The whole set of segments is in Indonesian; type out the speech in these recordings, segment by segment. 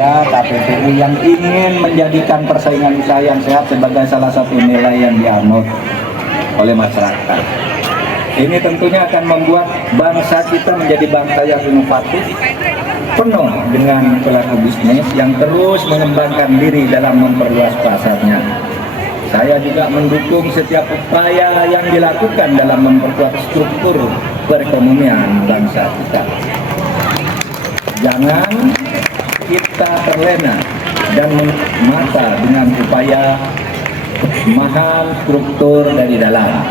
Ya, KPPU yang ingin menjadikan persaingan usaha yang sehat sebagai salah satu nilai yang dianut oleh masyarakat. Ini tentunya akan membuat bangsa kita menjadi bangsa yang inovatif, penuh dengan pelaku bisnis yang terus mengembangkan diri dalam memperluas pasarnya. Saya juga mendukung setiap upaya yang dilakukan dalam memperkuat struktur perekonomian bangsa kita. Jangan kita terlena dan mata dengan upaya mahal struktur dari dalam.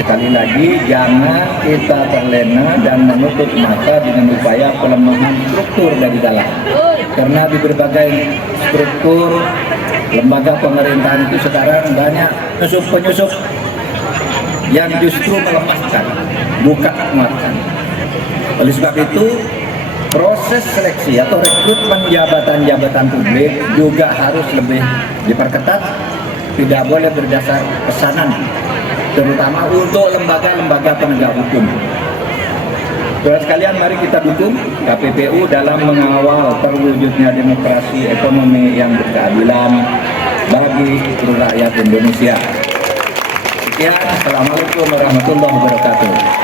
Sekali lagi, jangan kita terlena dan menutup mata dengan upaya pelemahan struktur dari dalam. Karena di berbagai struktur lembaga pemerintahan itu sekarang banyak penyusup-penyusup yang justru melemahkan, bukan menguatkan. Oleh sebab itu, proses seleksi atau rekrutmen jabatan-jabatan publik juga harus lebih diperketat, tidak boleh berdasar pesanan, terutama untuk lembaga-lembaga penegak hukum. Saudara sekalian, mari kita dukung KPPU dalam mengawal terwujudnya demokrasi ekonomi yang berkeadilan bagi seluruh rakyat Indonesia. Sekian, Assalamualaikum warahmatullahi wabarakatuh.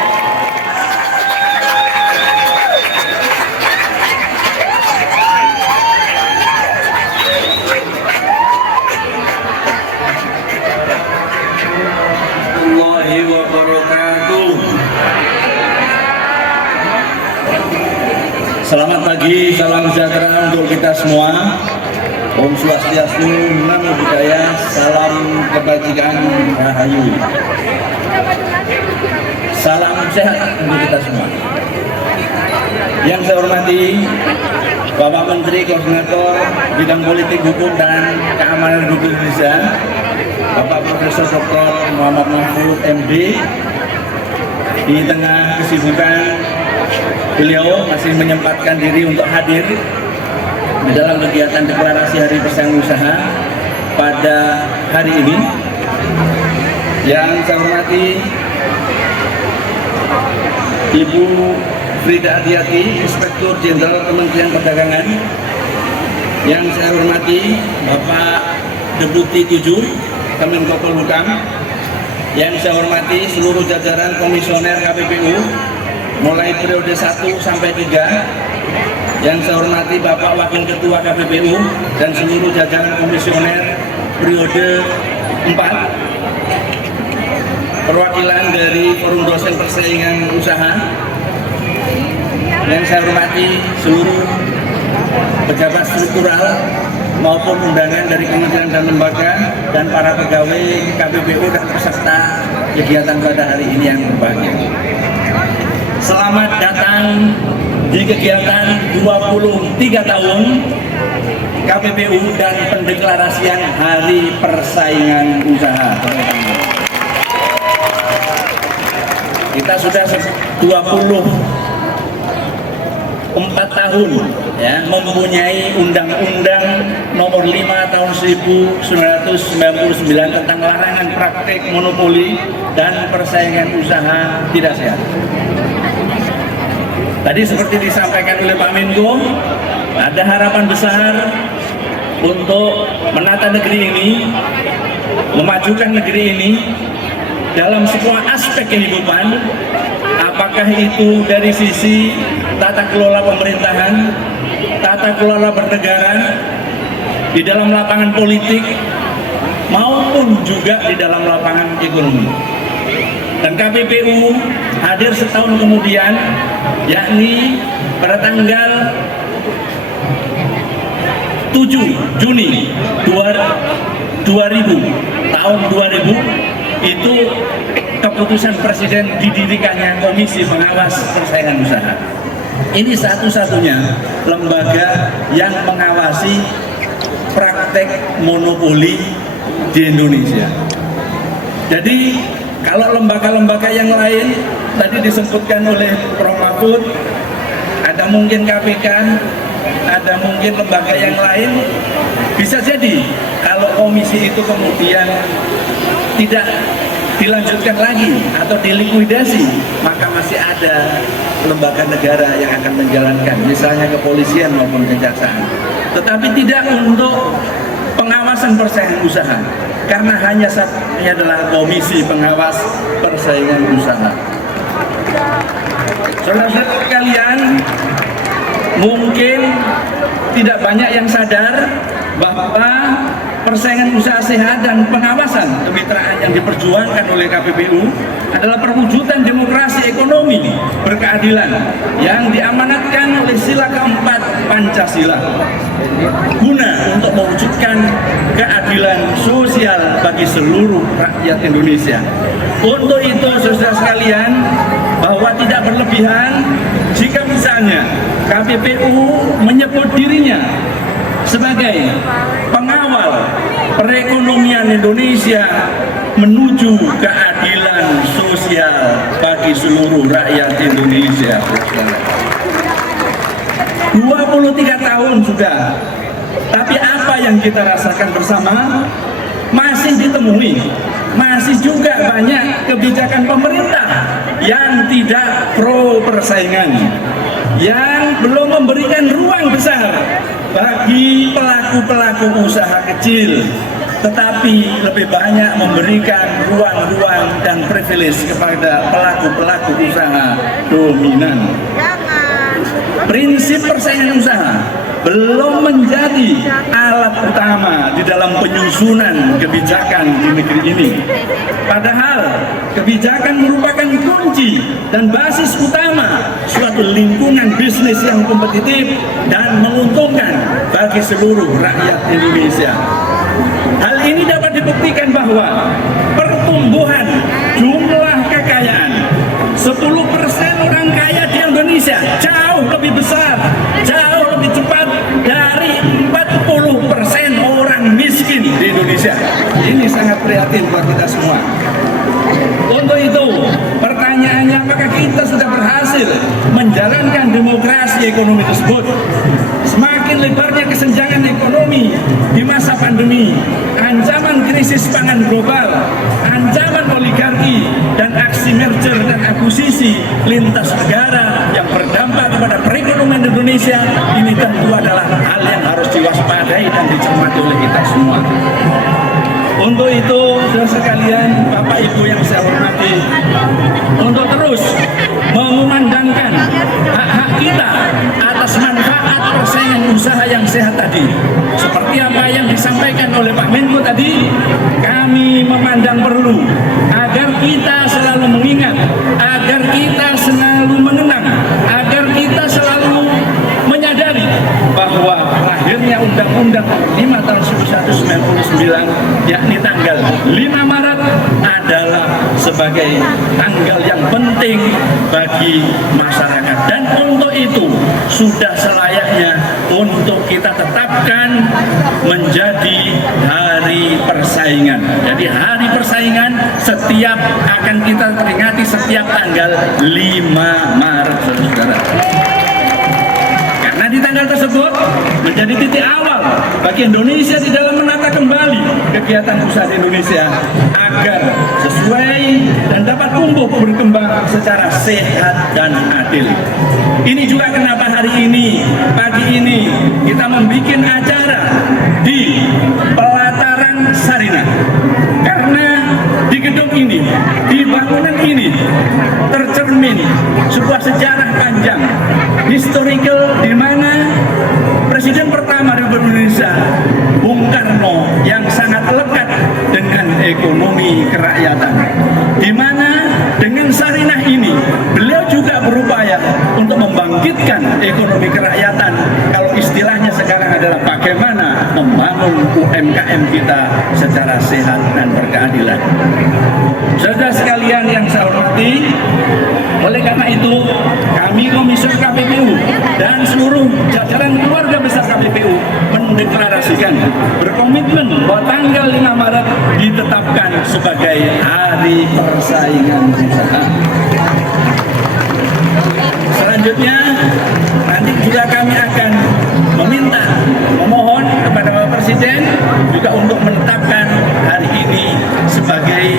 Selamat pagi, salam sejahtera untuk kita semua. Om Swastiastu, Namo Buddhaya, salam kebajikan, rahayu. Salam sehat untuk kita semua. Yang saya hormati Bapak Menteri Koordinator Bidang Politik Hukum dan Keamanan Republik Indonesia, Bapak Profesor Dr. Muhammad Mahfud MD. Di tengah kesibukan, beliau masih menyempatkan diri untuk hadir di dalam kegiatan deklarasi Hari Persaingan Usaha pada hari ini. Yang saya hormati Ibu Frida Adiati, Inspektur Jenderal Kementerian Perdagangan. Yang saya hormati Bapak Deputi 7 Kemenko Polhukam. Yang saya hormati seluruh jajaran komisioner KPPU mulai periode 1 sampai 3. Yang saya hormati Bapak Wakil Ketua KPPU dan seluruh jajaran komisioner periode 4. Perwakilan dari Forum Dosen Persaingan Usaha. Yang saya hormati seluruh pejabat struktural maupun undangan dari kementerian dan lembaga dan para pegawai KPPU dan peserta kegiatan pada hari ini yang berbahagia. Selamat datang di kegiatan 23 tahun KPPU dan pendeklarasian Hari Persaingan Usaha. Kita sudah 24 tahun ya, mempunyai Undang-Undang Nomor 5 Tahun 1999 tentang larangan praktik monopoli dan persaingan usaha tidak sehat. Tadi seperti disampaikan oleh Pak Menko, ada harapan besar untuk menata negeri ini, memajukan negeri ini dalam semua aspek kehidupan, apakah itu dari sisi tata kelola pemerintahan, tata kelola bernegara, di dalam lapangan politik, maupun juga di dalam lapangan ekonomi. Dan KPPU hadir setahun kemudian, yakni pada tanggal 7 Juni 2000, tahun 2000, itu keputusan Presiden didirikannya Komisi Pengawas Persaingan Usaha. Ini satu-satunya lembaga yang mengawasi praktek monopoli di Indonesia. Jadi kalau lembaga-lembaga yang lain tadi disebutkan oleh Prof. Mahfud, ada mungkin KPK, ada mungkin lembaga yang lain, bisa jadi kalau komisi itu kemudian tidak dilanjutkan lagi atau dilikuidasi, maka masih ada lembaga negara yang akan menjalankan, misalnya kepolisian maupun kejaksaan. Tetapi tidak untuk pengawasan persaingan usaha, karena hanya satunya adalah Komisi Pengawas Persaingan Usaha. Saudara-saudara sekalian, mungkin tidak banyak yang sadar bahwa persaingan usaha sehat dan pengawasan kemitraan yang diperjuangkan oleh KPPU adalah perwujudan demokrasi ekonomi berkeadilan yang diamanatkan oleh sila keempat Pancasila, guna untuk mewujudkan keadilan sosial bagi seluruh rakyat Indonesia. Untuk itu, saudara sekalian, bahwa tidak berlebihan jika misalnya KPPU menyebut dirinya sebagai pengawal perekonomian Indonesia menuju keadilan sosial bagi seluruh rakyat Indonesia. 23 tahun sudah, tapi apa yang kita rasakan bersama masih ditemui, masih juga banyak kebijakan pemerintah yang tidak pro persaingan, yang belum memberikan ruang besar bagi pelaku-pelaku usaha kecil, tetapi lebih banyak memberikan ruang-ruang dan privilege kepada pelaku-pelaku usaha dominan. Prinsip persaingan usaha belum menjadi alat utama di dalam penyusunan kebijakan di negeri ini. Padahal kebijakan merupakan kunci dan basis utama suatu lingkungan bisnis yang kompetitif dan menguntungkan bagi seluruh rakyat Indonesia. Hal ini dapat dibuktikan bahwa pertumbuhan jumlah kekayaan 10% orang kaya di Indonesia jauh lebih besar, jauh lebih cepat dari 40% orang miskin di Indonesia. Ini sangat prihatin buat kita semua. Untuk itu, pertanyaannya, apakah kita sudah berhasil menjalankan demokrasi ekonomi tersebut? Semakin lebarnya kesenjangan ekonomi di masa pandemi, ancaman krisis pangan global, ancaman oligarki, dan aksi merger dan akuisisi lintas negara yang berdampak kepada perekonomian Indonesia, ini tentu adalah hal yang harus diwaspadai dan dicermati oleh kita semua. Untuk itu, saudara sekalian, Bapak Ibu yang saya hormati, untuk terus mengumandangkan hak-hak kita atas manfaat persaingan usaha yang sehat tadi, seperti apa yang disampaikan oleh Pak Menko tadi, kami memandang perlu agar kita selalu mengingat, agar kita selalu mengenang, agar kita selalu menyadari bahwa lahirnya Undang-Undang 5 tahun 1999, yakni tanggal 5 Maret, adalah sebagai tanggal yang penting bagi masyarakat. Dan untuk itu sudah selayaknya untuk kita tetapkan menjadi hari persaingan. Jadi hari persaingan setiap akan kita peringati setiap tanggal 5 Maret, saudara. Karena di tanggal tersebut menjadi titik awal bagi Indonesia di dalam menata kembali kegiatan usaha di Indonesia agar sesuai dan dapat tumbuh berkembang secara sehat dan adil. Ini juga kenapa hari ini, pagi ini, kita membuat acara di pelataran Sarinah. Karena di gedung ini, di bangunan ini tercermin sebuah sejarah panjang, historical, di mana Presiden pertama Republik Indonesia, Bung Karno, yang sangat lekat dengan ekonomi kerakyatan, di mana dengan Sarinah ini beliau juga berupaya untuk membangkitkan ekonomi kerakyatan. Kalau istilahnya sekarang adalah bagaimana membangun UMKM kita secara sehat dan berkeadilan. Saudara sekalian yang saya hormati, oleh karena itu kami Komisioner KPPU dan seluruh jajaran keluarga besar KPPU mendeklarasikan, berkomitmen bahwa tanggal 5 Maret ditetapkan sebagai hari persaingan usaha. Selanjutnya nanti juga kami akan memohon kepada Bapak Presiden juga untuk menetapkan hari ini sebagai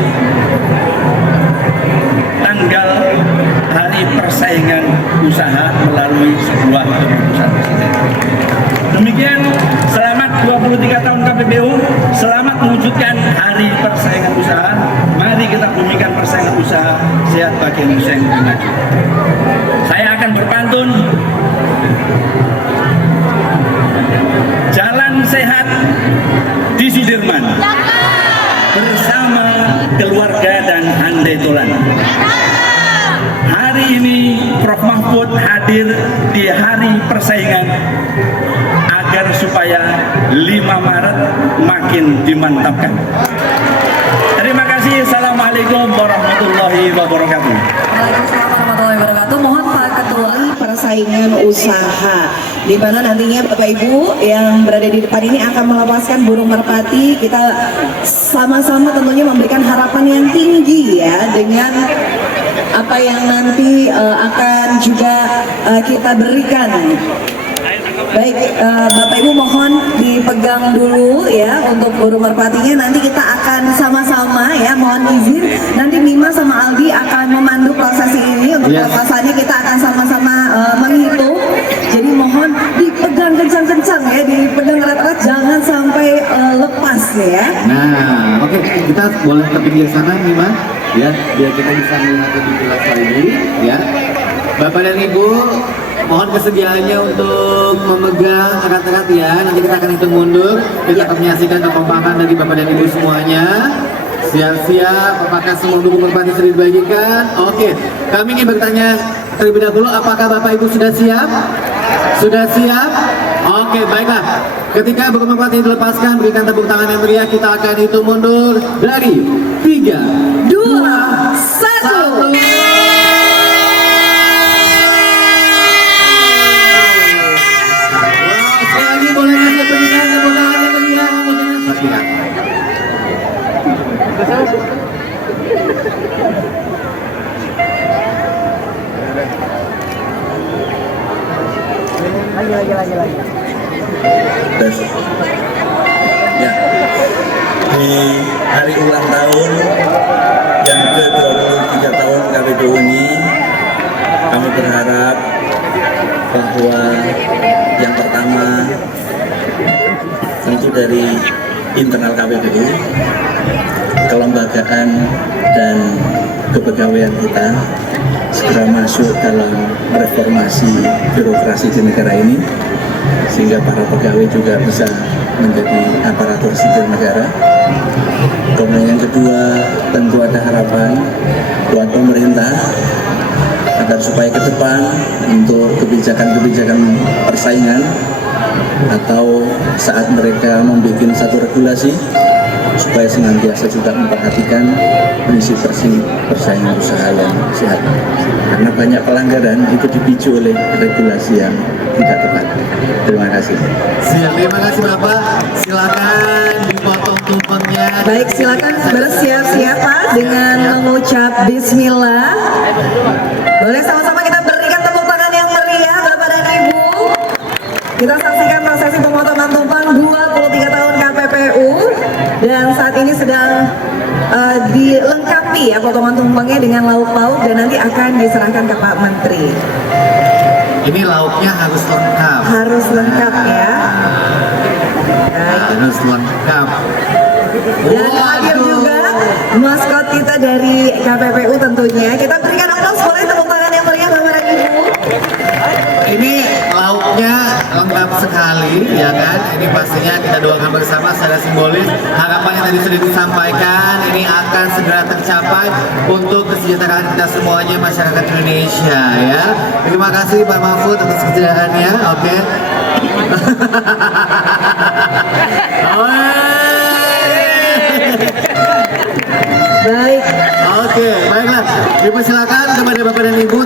23 tahun KPPU, selamat mewujudkan hari persaingan usaha. Mari kita bumikan persaingan usaha sehat bagi Indonesia yang lebih maju. Saya akan berpantun. Jalan sehat di Sudirman bersama keluarga dan handai tolan. Hari ini Prof. Mahfud hadir di hari persaingan agar supaya 5 Maret makin dimantapkan. Terima kasih. Assalamualaikum warahmatullahi wabarakatuh. Waalaikumsalam warahmatullahi wabarakatuh. Mohon Pak Ketua persaingan usaha, di mana nantinya Bapak Ibu yang berada di depan ini akan melepaskan burung merpati. Kita sama-sama tentunya memberikan harapan yang tinggi ya, dengan apa yang nanti akan juga kita berikan. Baik, Bapak Ibu mohon dipegang dulu ya untuk burung merpatinya. Nanti kita akan sama-sama ya, mohon izin. Nanti Mima sama Aldi akan memandu prosesi ini. Untuk pelepasannya kita akan sama-sama menghitung. Jadi mohon dipegang kencang-kencang ya, dipegang erat-erat, jangan sampai lepas ya. Nah, oke, kita boleh ke pinggir sana Mima ya, biar kita bisa melihat lebih jelas lagi ya. Bapak dan Ibu, mohon kesediaannya untuk memegang erat-erat ya. Nanti kita akan hitung mundur. Kita akan menyaksikan kekompakan dari Bapak dan Ibu semuanya. Siap-siap, apakah semua buku merpati sudah dibagikan? Oke, kami ingin bertanya terlebih dahulu, apakah Bapak Ibu sudah siap? Sudah siap? Oke, baiklah. Ketika buku merpati dilepaskan, berikan tepuk tangan yang meriah. Kita akan hitung mundur dari 3, 2, 1. Ya, di hari ulang tahun yang ke-23 tahun KPPU ini, kami berharap bahwa yang pertama tentu dari internal KPPU, kelembagaan dan kepegawaian kita segera masuk dalam reformasi birokrasi di negara ini, sehingga para pegawai juga bisa menjadi aparatur sipil negara. Kemudian yang kedua, tentu ada harapan buat pemerintah agar supaya ke depan untuk kebijakan-kebijakan persaingan atau saat mereka membuat satu regulasi, supaya senantiasa juga memperhatikan prinsip persaingan usaha yang sehat. Karena banyak pelanggaran itu dipicu oleh regulasi yang tidak tepat. Terima kasih. Siap, terima kasih Bapak. Silakan dipotong tumpengnya. Baik, silakan bersiap-siap Pak dengan mengucap Bismillah. Boleh sama-sama kita berikan tepuk tangan yang meriah Bapak dan Ibu. Kita saksikan prosesi pemotongan tumpeng 23 tahun KPPU, dan saat ini sedang dilengkapi ya potongan tumpengnya dengan lauk pauk, dan nanti akan diserahkan ke Pak Menteri. Ini lauknya harus lengkap. Harus lengkap ya. Harus lengkap. Dan hadir juga maskot kita dari KPPU tentunya. Kita berikan aplaus, boleh tepuk tangan yang meriah Bapak dan Ibu. Ini lauknya lengkap sekali ya kan. Ini pastinya kita doakan bersama secara simbolis. Harapannya tadi sudah disampaikan, ini akan segera tercapai untuk kesejahteraan kita semuanya, masyarakat Indonesia ya. Terima kasih Pak Mahfud atas kesediaannya. Oke. Baik. Oke, baiklah. Dipersilakan kepada Bapak dan Ibu